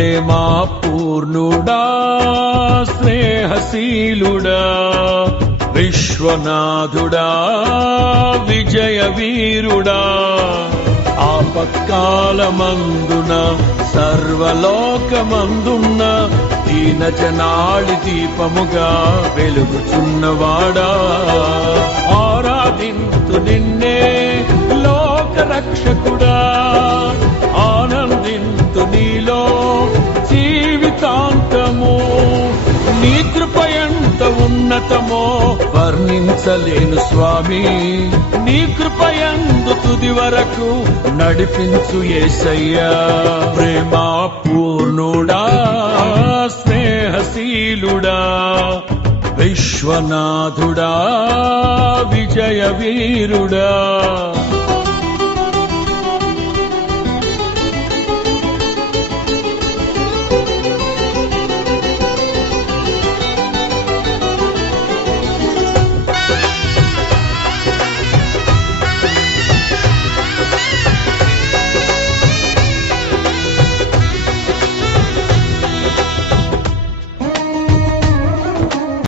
ప్రేమా పూర్ణుడా స్నేహశీలుడా విశ్వనాథుడా విజయ వీరుడా ఆపత్కాలమందున సర్వలోకమందున్న దీన జనాళి దీపముగా వెలుగుచున్నవాడా ఆరాధింతు నిన్నే లోక రక్షకుడా ఆనందింతు నీలో జీవితాంతము నీ కృప ఎంత ఉన్నతమో వర్ణించలేను స్వామి నీ కృప యందు తుది వరకు నడిపించు యేసయ్యా ప్రేమా పూర్ణుడా స్నేహశీలుడా విశ్వనాథుడా విజయ వీరుడా